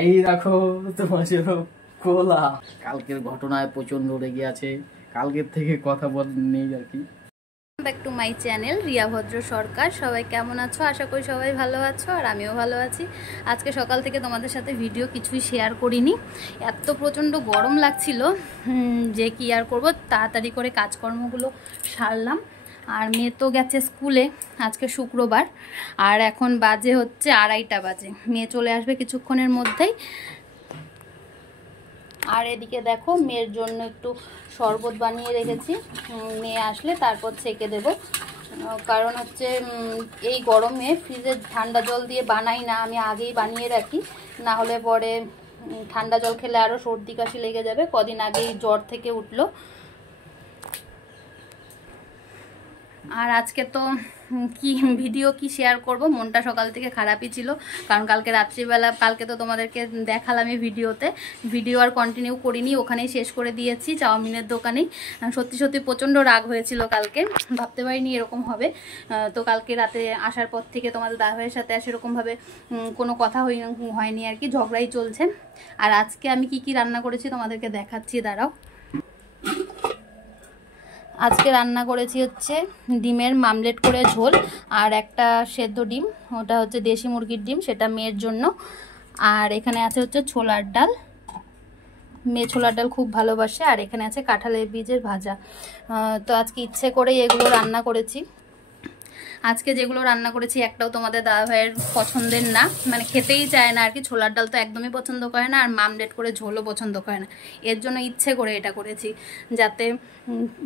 এই দেখো তোমার কোলা। কালকের ঘটনায় প্রচন্ড রেগে আছে, কালকের থেকে কথা বল নেই আর কি। Back to my channel Riya ভদ্র সরকার। সবাই কেমন আছো? আশা করি সবাই ভালো আছো, আর আমিও ভালো আছি। আজকে সকাল থেকে তোমাদের সাথে ভিডিও কিছুই শেয়ার করিনি, এত প্রচণ্ড গরম লাগছিল যে কি আর করবো, তাড়াতাড়ি করে কাজকর্মগুলো সারলাম। আর মেয়ে তো গেছে স্কুলে, আজকে শুক্রবার, আর এখন বাজে হচ্ছে 2:30 বাজে। মেয়ে চলে আসবে কিছুক্ষণের মধ্যেই। আর এদিকে দেখো মেয়ের জন্য একটু শরবত বানিয়ে রেখেছি, মেয়ে আসলে তারপর ছেঁকে দেব। কারণ হচ্ছে এই গরমে ফ্রিজে ঠান্ডা জল দিয়ে বানাই না, আমি আগেই বানিয়ে রাখি, না হলে পরে ঠান্ডা জল খেলে আরও সর্দি কাশি লেগে যাবে। কদিন আগেই জ্বর থেকে উঠলো। আর আজকে তো কি ভিডিও কি শেয়ার করব, মনটা সকাল থেকে খারাপই ছিল, কারণ কালকে রাত্রিবেলা, কালকে তো তোমাদেরকে দেখালামই ভিডিওতে, ভিডিও আর কন্টিনিউ করিনি, ওখানেই শেষ করে দিয়েছি চাউমিনের দোকানেই। সত্যি সত্যি প্রচণ্ড রাগ হয়েছিল কালকে, ভাবতে পারিনি এরকম হবে। তো কালকে রাতে আসার পর থেকে তোমাদের দাদাভাইয়ের সাথে সেরকমভাবে কোনো কথা হয়নি আর কি, ঝগড়াই চলছে। আর আজকে আমি কি রান্না করেছি তোমাদেরকে দেখাচ্ছি, দাঁড়াও। আজকে রান্না করেছি হচ্ছে ডিমের মামলেট করে ঝোল, আর একটা সেদ্ধ ডিম, ওটা হচ্ছে দেশি মুরগির ডিম, সেটা মেয়ের জন্য। আর এখানে আছে হচ্ছে ছোলার ডাল, মেয়ে ছোলার ডাল খুব ভালোবাসে। আর এখানে আছে কাঁঠালের বীজের ভাজা। তো আজকে ইচ্ছে করেই এগুলো রান্না করেছি। আজকে যেগুলো রান্না করেছি একটাও তোমাদের দাদাভাইয়ের পছন্দের না, মানে খেতেই চায় না আর কি। ছোলার ডাল তো একদমই পছন্দ করে না, আর মামলেট করে ঝোলও পছন্দ করে না। এর জন্য ইচ্ছে করে এটা করেছি, যাতে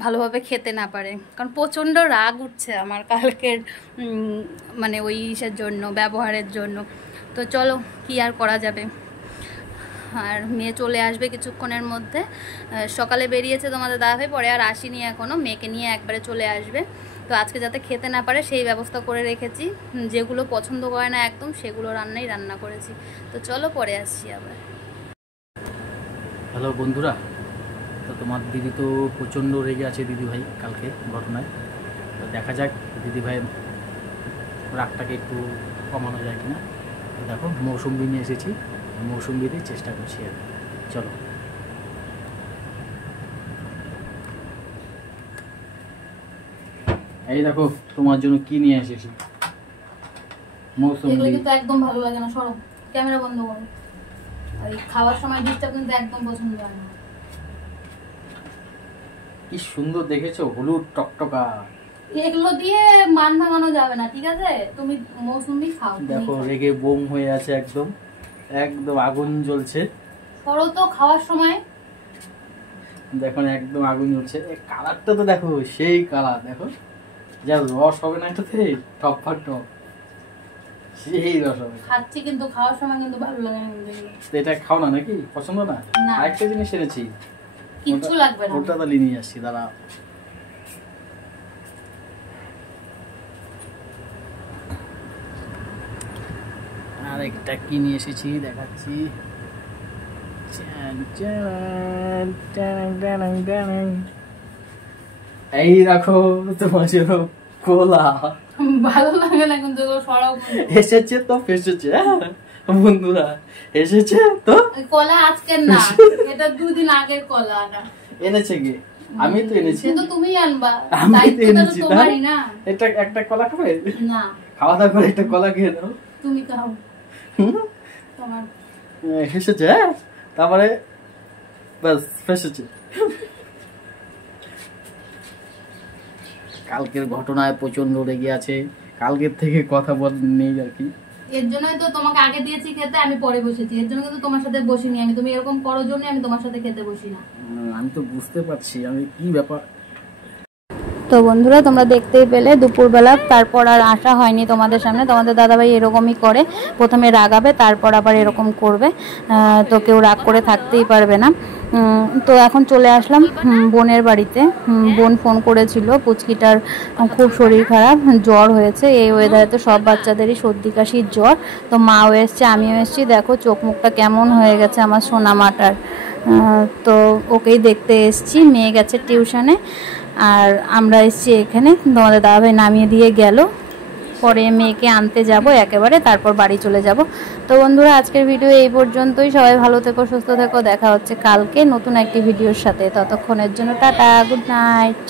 ভালোভাবে খেতে না পারে। কারণ প্রচণ্ড রাগ উঠছে আমার কালকের মানে ওই ইসের জন্য, ব্যবহারের জন্য। তো চলো কি আর করা যাবে। আর মেয়ে চলে আসবে কিছুক্ষণের মধ্যে, সকালে বেরিয়েছে তোমাদের দাদাভাই, পরে আর আসেনি এখনও, মেয়েকে নিয়ে একবারে চলে আসবে। তো আজকে যাতে খেতে না পারে সেই ব্যবস্থা করে রেখেছি, যেগুলো পছন্দ করে না একদম সেগুলো রান্না করেছি। তো চলো পরে আসছি আবার। হ্যালো বন্ধুরা, তো তোমার দিদি তো প্রচণ্ড রেগে আছে দিদিভাই কালকে ঘটনায়। তো দেখা যাক দিদিভাইয়ের রাগটাকে একটু কমানো যায় কিনা। তো দেখো মৌসুম্বি নিয়ে এসেছি, মৌসুম্বি দিয়ে চেষ্টা করছি আর চলো। এই দেখো তোমার জন্য কি নিয়ে এসেছি, মৌসুম্বি। এগুলো কিন্তু একদম ভালো লাগে না, সরো, ক্যামেরা বন্ধ করো। আর খাওয়ার সময় ডিস্টার্ব কিন্তু একদম পছন্দ হয় না। কি সুন্দর দেখেছো, হলুদ টকটকা। এগুলো দিয়ে মান ভাঙানো যাবে না, ঠিক আছে? তুমি মৌসুম্বি খাও। দেখো রেগে বোম হয়ে আছে, একদম একদম আগুন জ্বলছে। সরো তো খাওয়ার সময়। দেখো একদম আগুন জ্বলছে। কালারটা তো দেখো, সেই কালার দেখো, যা রস হবে না এটাতে, টপ ফর টপ, সেই রস হবে। খাচ্ছি কিন্তু খাওয়ার সময় কিন্তু ভালো লাগে না। এটা খাও না নাকি, পছন্দ না? আরেকটা জিনিস এনেছি, কিচ্ছু লাগবে না, ওটা তাহলে নিয়ে আসছি, দাঁড়া। আর একটা কি নিয়ে এসেছি দেখাচ্ছি। এই দেখো তোমার জন্য কোলা। ভালো লাগে না কিন্তু সরাও। এসেছে তো ফেসেছে বন্ধুরা, এসেছে তো। কলা আজকের না, এটা 2 দিন আগের কলা। এনেছে কি? আমি তো এনেছি। সে তো তুমি আনবা, আমি তো এনেছি তোমারই না। এটা একটা কলা খাবে না, খাওয়া দাওয়া করে একটা কলা খেয়ে দাও। তুমি খাও তোমার। এসেছে, তারপরে বাস ফেসেছে। কালকের ঘটনায় প্রচন্ড রেগে আছে, কালকের থেকে কথা বল নেই আর কি। এর জন্যই তো তোমাকে আগে দিয়েছি খেতে, আমি পরে বসেছি। এর জন্য কিন্তু তোমার সাথে বসিনি আমি, তুমি এরকম করো জন্য আমি তোমার সাথে খেতে বসি না। আমি তো বুঝতে পারছি আমি কি ব্যাপার। তো বন্ধুরা তোমরা দেখতেই পেলে দুপুরবেলা, তারপর আর আসা হয়নি তোমাদের সামনে। তোমাদের দাদাভাই এরকমই করে, প্রথমে রাগাবে তারপর আবার এরকম করবে, তো কেউ রাগ করে থাকতেই পারবে না। তো এখন চলে আসলাম বোনের বাড়িতে। বোন ফোন করেছিল, পুচকিটার খুব শরীর খারাপ, জ্বর হয়েছে। এই ওয়েদারে তো সব বাচ্চাদেরই সর্দি কাশির জ্বর। তো মাও এসছে, আমিও এসছি। দেখো চোখ মুখটা কেমন হয়ে গেছে আমার সোনা মাটার। তো ওকেই দেখতে এসছি, মেয়ে গেছে টিউশনে, আর আমরা এসছি এখানে। তোমাদের দাদাভাই নামিয়ে দিয়ে গেল। পরে মেয়েকে আনতে যাব একেবারে, তারপর বাড়ি চলে যাব। তো বন্ধুরা, আজকের ভিডিও এই পর্যন্তই। সবাই ভালো থেকো, সুস্থ থেকো। দেখা হচ্ছে কালকে নতুন একটি ভিডিওর সাথে। ততক্ষণের জন্য টাটা, গুড নাইট।